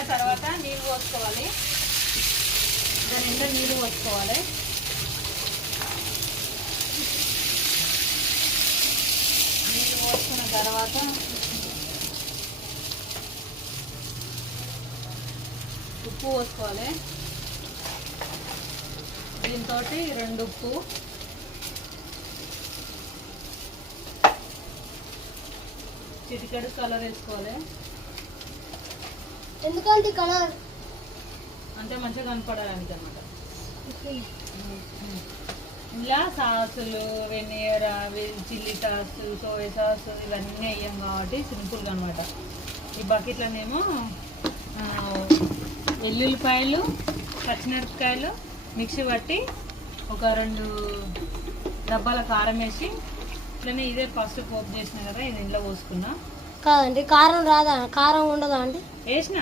కదా. తర్వాత నీళ్ళు పోసుకోవాలి, దాని నిండా నీళ్ళు పోసుకోవాలి. నీళ్ళు పోసుకున్న తర్వాత ఉప్పు పోసుకోవాలి. దీంతో 2 ఉప్పు, చిటికెడు కలర్ వేసుకోవాలి. ఎందుకంటే కలర్ అంటే మంచిగా కనపడడానికి అనమాట. ఇలా సాసులు, vinegar, chilli sauce, soya sauce ఇవన్నీ వేయం కాబట్టి సింపుల్గా అనమాట. ఈ బకెట్లోనేమో వెల్లుల్లిపాయలు, పచ్చిమిరపకాయలు మిక్సీ పట్టి ఒక 2 డబ్బాల కారం వేసి ఇట్లనే ఇదే ఫస్ట్ పోపు చేసిన కదా, ఇది ఇంట్లో పోసుకున్నా. కాదండి, కారం రాదా? కారం ఉండదా అండి? వేసిన